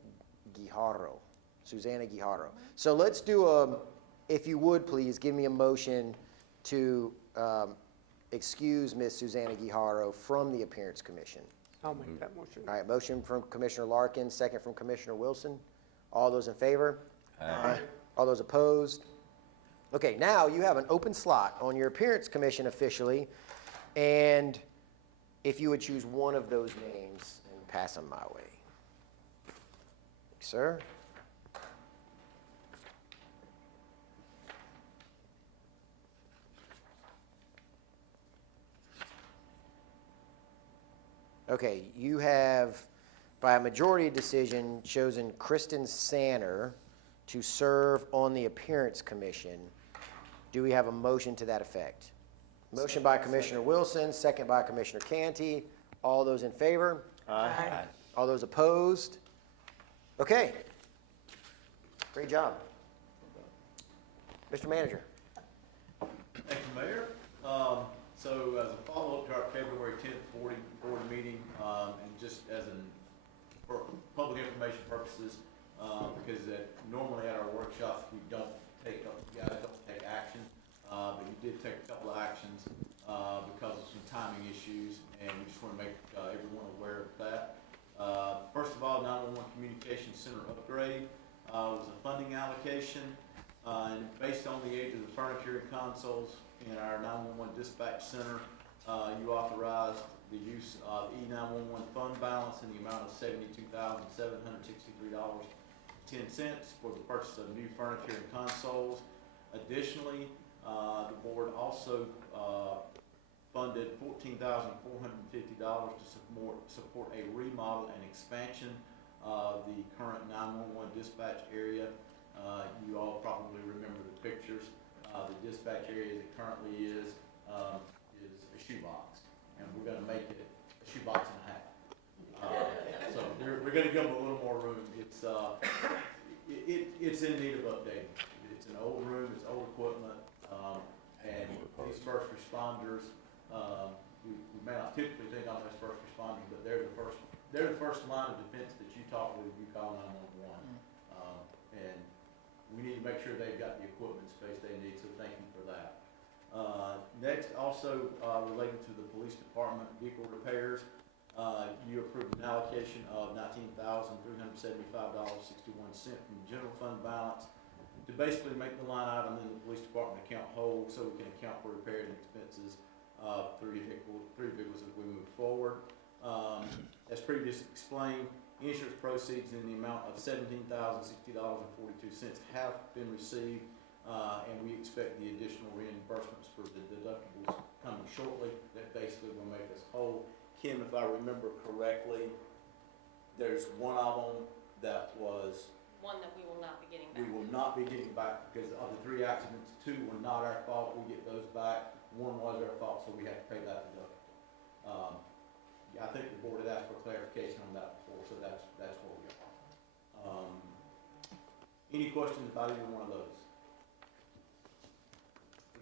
Guijarro. Susanna Guijarro. So let's do if you would please, give me a motion to excuse Ms. Susanna Guijarro from the Appearance Commission. I'll make that motion. All right, motion from Commissioner Larkin, second from Commissioner Wilson. All those in favor? Aye. All those opposed? Okay, now you have an open slot on your Appearance Commission officially, and if you would choose one of those names and pass them my way. Sir? Okay, you have, by a majority decision, chosen Kristen Sanner to serve on the Appearance Commission. Do we have a motion to that effect? Motion by Commissioner Wilson, second by Commissioner Canty. All those in favor? Aye. All those opposed? Okay. Great job. Mr. Manager. Thank you, Mayor. So as a follow-up to our February 10th board meeting, and just as for public information purposes, because normally at our workshops, you guys don't take action, but you did take a couple of actions because of some timing issues, and we just want to make everyone aware of that. First of all, 911 Communications Center upgrade was a funding allocation, and based on the age of the furniture and consoles in our 911 dispatch center, you authorized the use of E911 fund balance in the amount of $72,763.10 for the purchase of new furniture and consoles. Additionally, the board also funded $14,450 to support a remodel and expansion of the current 911 dispatch area. You all probably remember the pictures. The dispatch area as it currently is a shoebox, and we're going to make it a shoebox and a half. So we're going to give them a little more room. It's in need of updating. It's an old room, it's old equipment, and these first responders, we may not typically think of them as first responders, but they're the first line of defense that you talk with if you call 911. And we need to make sure they've got the equipment space they need, so thank you for that. Next, also related to the police department vehicle repairs, you approved an allocation of $19,375.61 from the general fund balance to basically make the line item in the police department account whole, so we can account for repairs and expenses of three vehicles as we move forward. as previously explained, insurance proceeds in the amount of $17,060.42 have been received, and we expect the additional reimbursements for the deductibles coming shortly. That basically will make us whole. Kim, if I remember correctly, there's one of them that was, One that we will not be getting we back. will not be getting back because of the 3 accidents. 2 were not our fault, we get those back. 1 was our fault, so we have to pay that deductible. Yeah, I think the board had asked for clarification on that before, so that's where we are. Any questions about either one of those?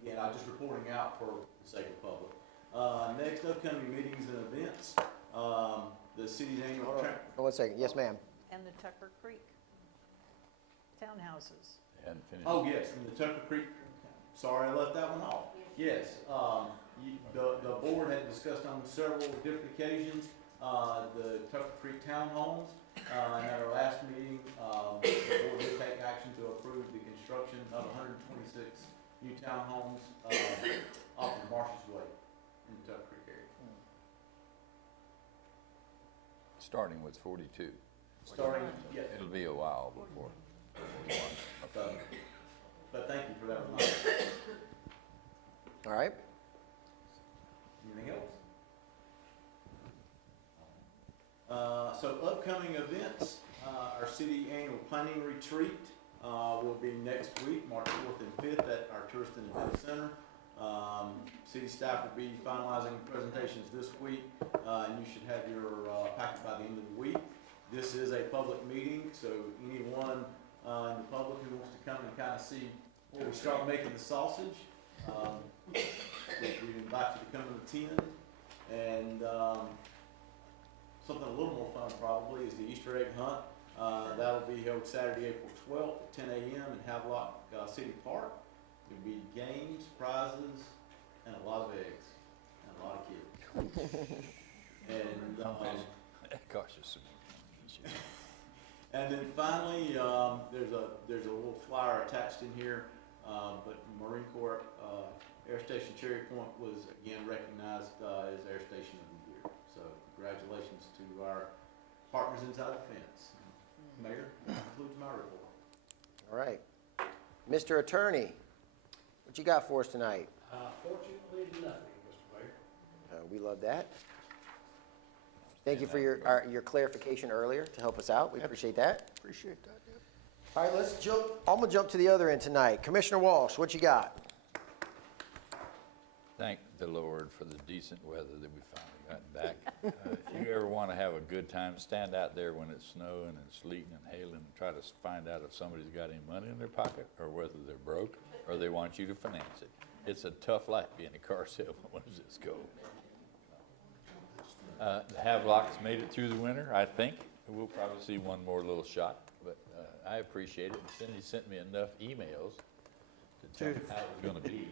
Again, I'm just reporting out for the sake of public. Next, upcoming meetings and events. The city's annual. Hold on. 1 second. Yes, ma'am. And the Tucker Creek townhouses. Hadn't finished. Oh, yes, and the Tucker Creek, sorry, I left that one off. Yes, the board had discussed on several different occasions, the Tucker Creek townhomes. And at our last meeting, the board did take action to approve the construction of 126 new townhomes, off of Marshall's Way in the Tucker Creek area. Starting with 42. Starting, yes. It'll be a while before. But thank you for that reminder. All right. Anything else? So upcoming events, our city annual planning retreat will be next week, March 4th and 5th at our Tourist and Event Center. City staff will be finalizing presentations this week, and you should have your packet by the end of the week. This is a public meeting, so anyone in the public who wants to come and kind of see where we start making the sausage, we invite you to come and attend. And something a little more fun probably is the Easter egg hunt. That'll be held Saturday, April 12th at 10 a.m. in Havelock City Park. There'll be games, prizes, and a lot of eggs, and a lot of kids. And That costs you some. and then finally, there's a little flyer attached in here, but Marine Corps Air Station Cherry Point was again recognized as Air Station of the Year. So congratulations to our partners inside the fence. Mayor, that concludes my report. All right. Mr. Attorney, what you got for us tonight? Fortunately, nothing, Mr. Mayor. We love that. Thank you for your clarification earlier to help us out. We appreciate that. Appreciate that, Deb. All right, let's jump. I'm gonna jump to the other end tonight. Commissioner Walsh, what you got? Thank the Lord for the decent weather that we finally got back. If you ever want to have a good time, stand out there when it's snowing and sleeting and hailing and try to find out if somebody's got any money in their pocket or whether they're broke or they want you to finance it. It's a tough life being a car salesman. What does this go? The Havelocks made it through the winter, I think. We'll probably see one more little shot, but I appreciate it. And Cindy sent me enough emails to tell me how it was going to be.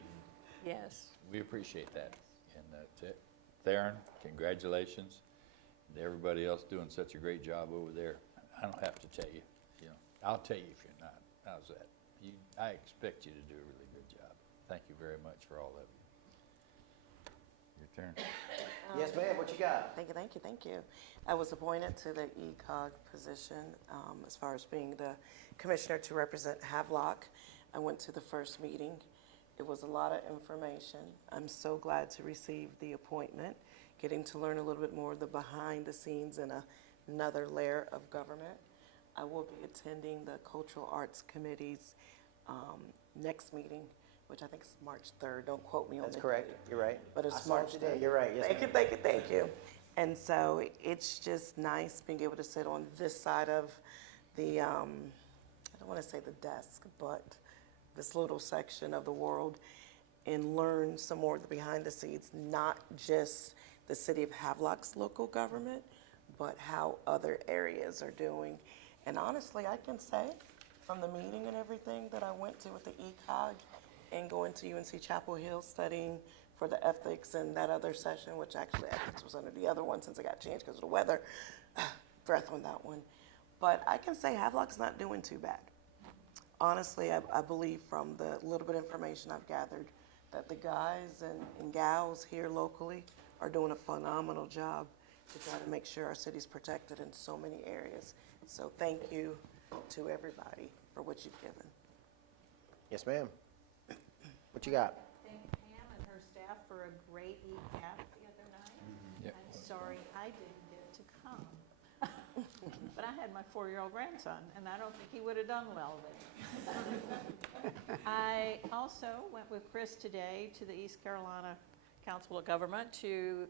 Yes. We appreciate that. And that's it. Theron, congratulations. And everybody else doing such a great job over there. I don't have to tell you, I'll tell you if you're not. How's that? I expect you to do a really good job. Thank you very much for all of you. Your turn. Yes, ma'am, what you got? Thank you. I was appointed to the ECOG position as far as being the commissioner to represent Havelock. I went to the first meeting. It was a lot of information. I'm so glad to receive the appointment, getting to learn a little bit more of the behind the scenes and another layer of government. I will be attending the Cultural Arts Committee's next meeting, which I think is March 3rd. Don't quote me on That's the correct. date. You're right. But it's I saw it March today. 3rd. You're right. Yes, Thank you. And so it's just nice being able to sit on this side of the, I don't want to say the desk, but this little section of the world and learn some more of the behind the scenes, not just the city of Havelock's local government, but how other areas are doing. And honestly, I can say from the meeting and everything that I went to with the ECOG and going to UNC Chapel Hill studying for the ethics and that other session, which actually ethics was under the other one since it got changed because of the weather, breath on that one. But I can say Havelock's not doing too bad. Honestly, I believe from the little bit of information I've gathered that the guys and gals here locally are doing a phenomenal job to try to make sure our city's protected in so many areas. So thank you to everybody for what you've given. Yes, ma'am. What you got? Thank Pam and her staff for a great ECAP the other night. Yep. I'm sorry I didn't get to come. But I had my 4-year-old grandson, and I don't think he would have done well with it. I also went with Chris today to the East Carolina Council of Government to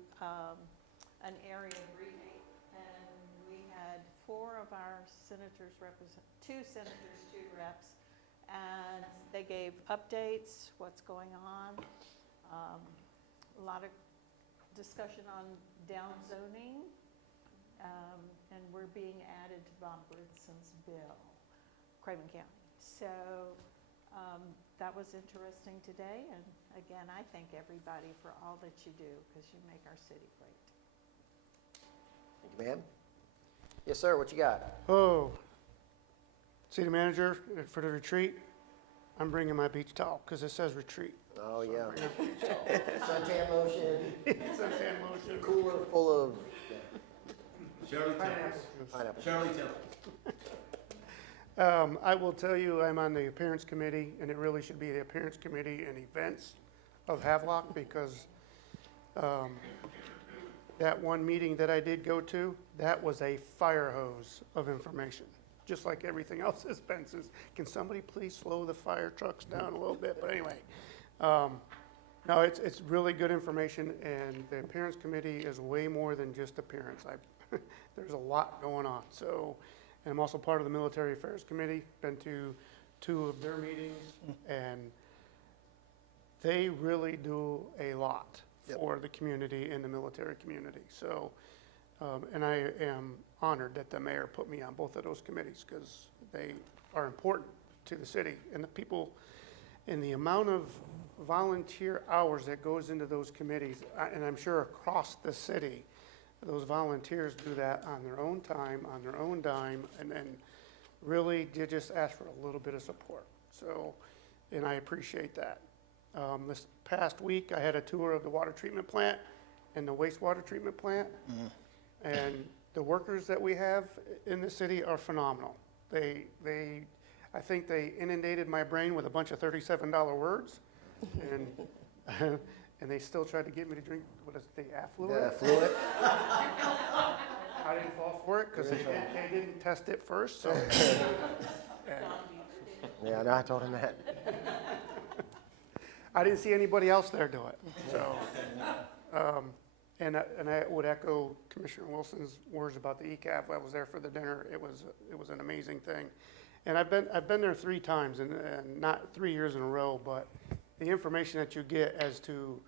an area briefing, and we had 4 of our senators represent, 2 senators, 2 reps, and they gave updates, what's going on, a lot of discussion on down zoning, and we're being added to Bob Britson's bill, Craven County. So that was interesting today, and again, I thank everybody for all that you do, because you make our city great. Thank you, ma'am. Yes, sir, what you got? Oh, city manager, for the retreat, I'm bringing my beach towel, because it says retreat. Oh, yeah. Suntan lotion, Suntan lotion. cooler full of Shirley Temple. pineapple. Shirley Temple. I will tell you, I'm on the appearance committee, and it really should be the appearance committee and events of Havelock, because that one meeting that I did go to, that was a fire hose of information, just like everything else has been. Says, can somebody please slow the fire trucks down a little bit? But anyway, no, it's really good information, and the appearance committee is way more than just appearance. There's a lot going on. So, and I'm also part of the military affairs committee. Been to 2 of their meetings, and they really do a lot for the community and the military community. So, and I am honored that the mayor put me on both of those committees, because they are important to the city and the people, and the amount of volunteer hours that goes into those committees, and I'm sure across the city, those volunteers do that on their own time, on their own dime, and really they just ask for a little bit of support. So, and I appreciate that. This past week, I had a tour of the water treatment plant and the wastewater treatment plant. And the workers that we have in the city are phenomenal. I think they inundated my brain with a bunch of $37 words, and and they still tried to get me to drink, what is it, the affluent? The affluent. I didn't fall for it, because they didn't test it first, so. Yeah, no, I told him that. I didn't see anybody else there do it, so. And I would echo Commissioner Wilson's words about the ECAP. I was there for the dinner. It was an amazing thing. And I've been there 3 times, and not 3 years in a row, but the information that you get as to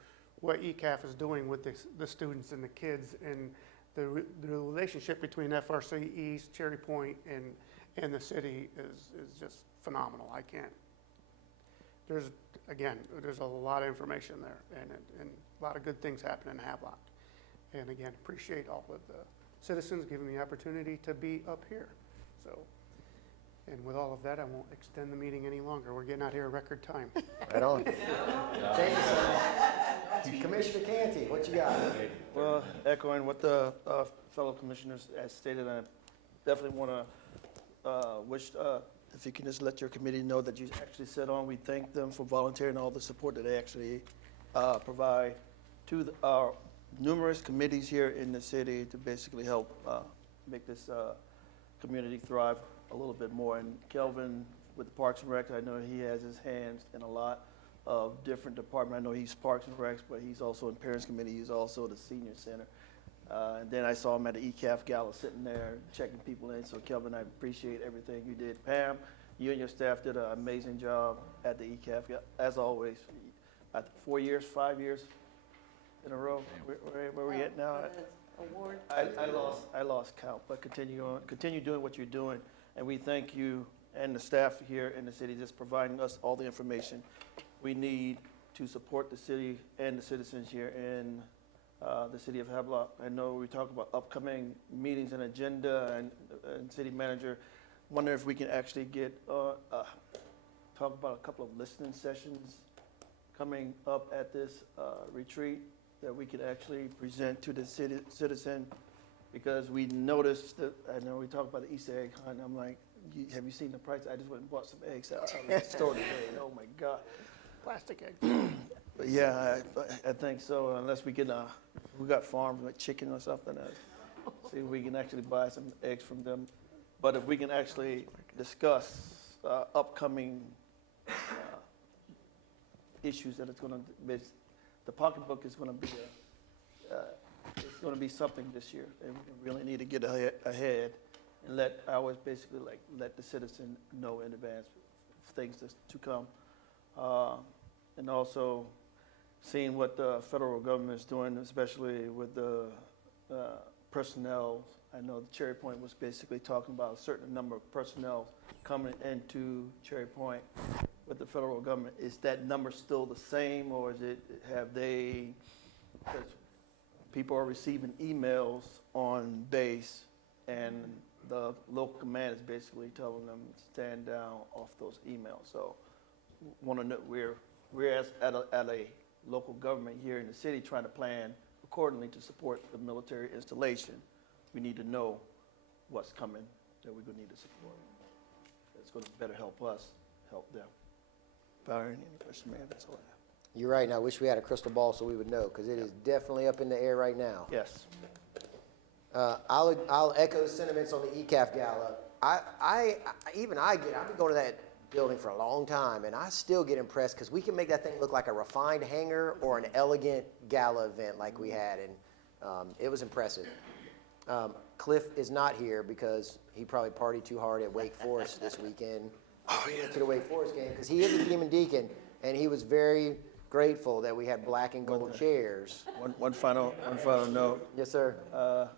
what ECAF is doing with the students and the kids, and the relationship between FRC East, Cherry Point, and the city is just phenomenal. I can't. There's a lot of information there, and a lot of good things happen in Havelock. And again, appreciate all of the citizens giving me the opportunity to be up here. So, and with all of that, I won't extend the meeting any longer. We're getting out here in record time. Right on. Thank you, sir. Commissioner Canty, what you got? Well, echoing what the fellow commissioners has stated, I definitely want to wish, if you can just let your committee know that you actually sit on. We thank them for volunteering all the support that they actually provide to our numerous committees here in the city to basically help make this community thrive a little bit more. And Kelvin with the Parks and Rec, I know he has his hands in a lot of different departments. I know he's Parks and Recs, but he's also in Parents Committee. He's also the Senior Center. And then I saw him at the ECAF Gala sitting there checking people in. So Kelvin, I appreciate everything you did. Pam, you and your staff did an amazing job at the ECAF, as always. 4 years, 5 years in a row. Where are we at now? Award. I lost count, but continue doing what you're doing. And we thank you and the staff here in the city just providing us all the information we need to support the city and the citizens here in the city of Havelock. I know we talk about upcoming meetings and agenda and city manager. Wonder if we can actually get talk about a couple of listening sessions coming up at this retreat that we could actually present to the citizen because we noticed that, I know we talked about the Easter egg hunt, I'm like, have you seen the price? I just went and bought some eggs out of the store today, and oh my God. Plastic eggs. But yeah, I think so, unless we can, we got farms like chicken or something, see if we can actually buy some eggs from them. But if we can actually discuss upcoming issues that it's gonna, the pocketbook is gonna be it's gonna be something this year, and we really need to get ahead and basically let the citizen know in advance things to come. And also seeing what the federal government is doing, especially with the personnel. I know the Cherry Point was basically talking about a certain number of personnel coming into Cherry Point with the federal government. Is that number still the same, or is it, because people are receiving emails on base, and the local command is basically telling them to stand down off those emails. So want to know, we're at a local government here in the city trying to plan accordingly to support the military installation. We need to know what's coming that we're going to need to support. It's going to better help us, help them. Byron, any question, man? That's all I have. You're right, and I wish we had a crystal ball so we would know, because it is definitely up in the air right now. Yes. I'll echo the sentiments on the ECAF gala. I've been going to that building for a long time, and I still get impressed because we can make that thing look like a refined hangar or an elegant gala event like we had, and it was impressive. Cliff is not here because he probably partied too hard at Wake Forest this weekend. He went to the Wake Forest game because he is a Demon Deacon, and he was very grateful that we had black and gold chairs. One final note. Yes, sir.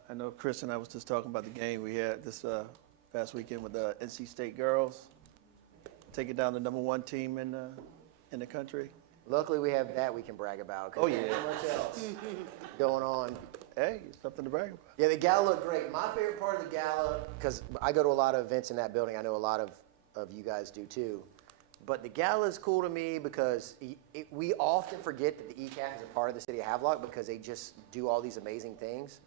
I know Chris and I was just talking about the game we had this past weekend with the NC State girls, taking down the #1 team in the country. Luckily, we have that we can brag about. Oh, yeah. There's not much else going on. Hey, it's something to brag about. Yeah, the gala looked great. My favorite part of the gala, because I go to a lot of events in that building. I know a lot of you guys do too. But the gala is cool to me because we often forget that the ECAF is a part of the city of Havelock because they just do all these amazing things.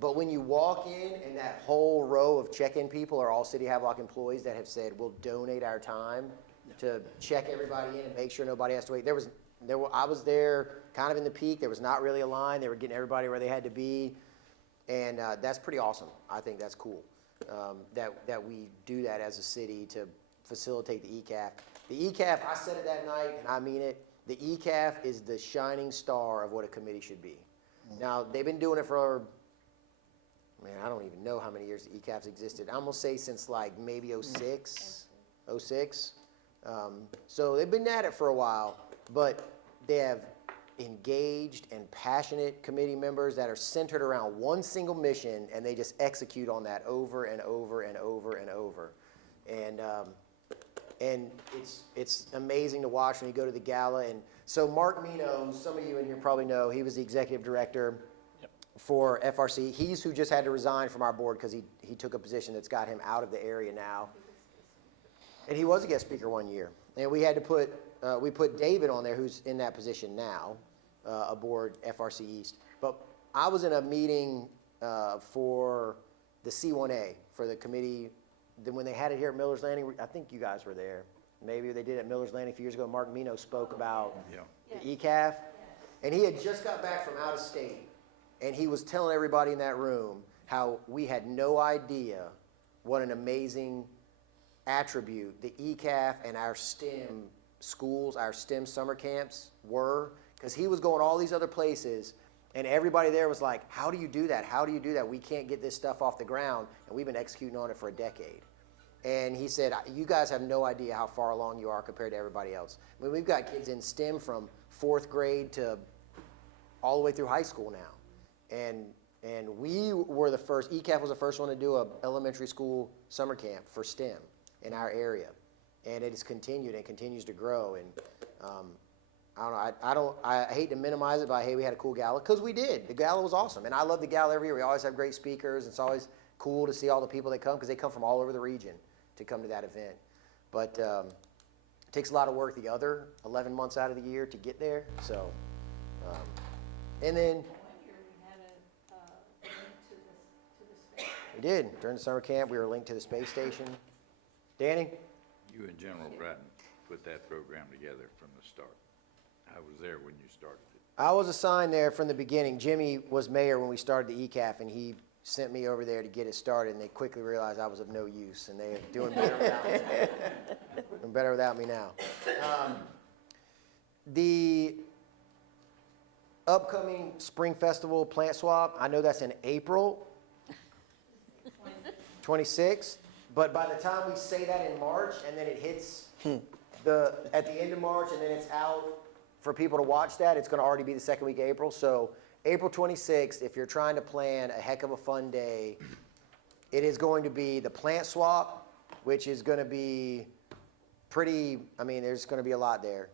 But when you walk in and that whole row of check-in people are all City of Havelock employees that have said, we'll donate our time to check everybody in and make sure nobody has to wait. I was there kind of in the peak. There was not really a line. They were getting everybody where they had to be. And that's pretty awesome. I think that's cool that we do that as a city to facilitate the ECAF. The ECAF, I said it that night, and I mean it, the ECAF is the shining star of what a committee should be. Now, they've been doing it for, man, I don't even know how many years the ECAF's existed. I'm going to say since like maybe 06. So they've been at it for a while, but they have engaged and passionate committee members that are centered around one single mission, and they just execute on that over and over and over and over. And it's amazing to watch when you go to the gala. And so Mark Mino, some of you in here probably know, he was the executive director for FRC. He's who just had to resign from our board because he took a position that's got him out of the area now. And he was a guest speaker one year. And we had to we put David on there, who's in that position now, aboard FRC East. But I was in a meeting for the C1A, for the committee. Then when they had it here at Miller's Landing, I think you guys were there. Maybe they did it at Miller's Landing a few years ago. Mark Mino spoke about the ECAF. And he had just got back from out of state. And he was telling everybody in that room how we had no idea what an amazing attribute the ECAF and our STEM schools, our STEM summer camps were. Because he was going all these other places, and everybody there was like, how do you do that? How do you do that? We can't get this stuff off the ground, and we've been executing on it for a decade. And he said, you guys have no idea how far along you are compared to everybody else. I mean, we've got kids in STEM from 4th grade to all the way through high school now. And we were the first, ECAF was the first one to do an elementary school summer camp for STEM in our area. And it has continued and continues to grow. And I hate to minimize it by, hey, we had a cool gala, because we did. The gala was awesome. And I love the gala every year. We always have great speakers. It's always cool to see all the people that come, because they come from all over the region to come to that event. But it takes a lot of work the other 11 months out of the year to get there. So, and then, One year we had a link to the We did. During the summer camp, we were linked to the space station. Danny? You and General Bratton put that program together from the start. I was there when you started it. I was assigned there from the beginning. Jimmy was mayor when we started the ECAF, and he sent me over there to get it started, and they quickly realized I was of no use, and they're doing better without me. Doing better without me now. The upcoming Spring Festival plant swap, I know that's in April 26th, but by the time we say that in March, and then it hits at the end of March, and then it's out for people to watch that, it's gonna already be the second week of April. So April 26th, if you're trying to plan a heck of a fun day, it is going to be the plant swap, which is gonna be pretty, I mean, there's gonna be a lot there.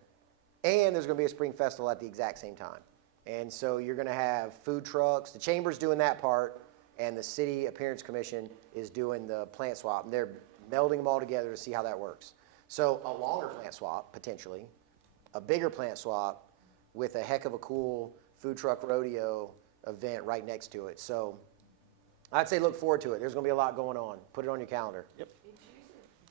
And there's gonna be a spring festival at the exact same time. And so you're gonna have food trucks, the chamber's doing that part, and the city appearance commission is doing the plant swap. And they're melding them all together to see how that works. So a longer plant swap, potentially, a bigger plant swap with a heck of a cool food truck rodeo event right next to it. So I'd say look forward to it. There's gonna be a lot going on. Put it on your calendar. Yep.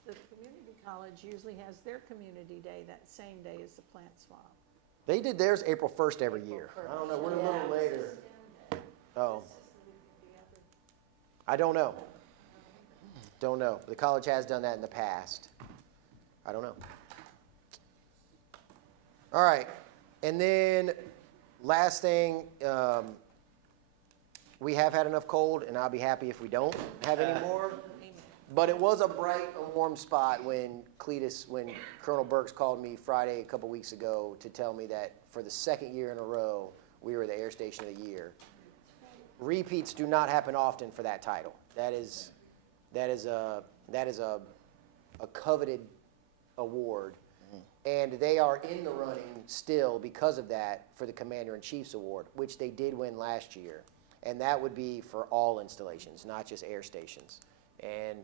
The community college usually has their community day that same day as the plant swap. They did theirs April 1st every year. I don't know, we're a little later. Oh. I don't know. Don't know. The college has done that in the past. I don't know. All right, and then last thing, we have had enough cold, and I'll be happy if we don't have any more. But it was a bright and warm spot when Colonel Burks called me Friday a couple weeks ago to tell me that for the second year in a row, we were the Air Station of the Year. Repeats do not happen often for that title. That is a coveted award. And they are in the running still because of that for the Commander-in-Chief's Award, which they did win last year. And that would be for all installations, not just air stations. And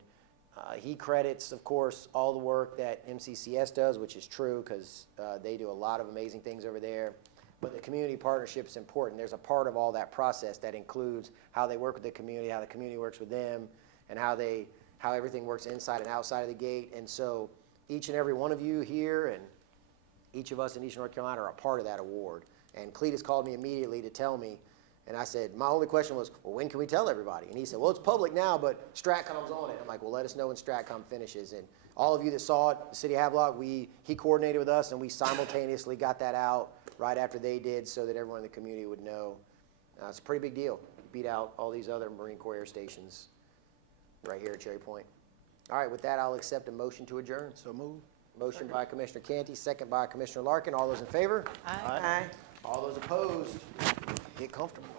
he credits, of course, all the work that MCCS does, which is true because they do a lot of amazing things over there. But the community partnership is important. There's a part of all that process that includes how they work with the community, how the community works with them, and how everything works inside and outside of the gate. And so each and every one of you here and each of us in Eastern North Carolina are a part of that award. And Cletus called me immediately to tell me, and I said, my only question was, well, when can we tell everybody? And he said, well, it's public now, but STRATCOM's on it. I'm like, well, let us know when STRATCOM finishes. And all of you that saw it, the City of Havelock, he coordinated with us, and we simultaneously got that out right after they did so that everyone in the community would know. It's a pretty big deal. Beat out all these other Marine Corps air stations right here at Cherry Point. All right, with that, I'll accept a motion to adjourn. So move. Motion by Commissioner Canty, second by Commissioner Larkin. All those in favor? Aye. All those opposed? Get comfortable.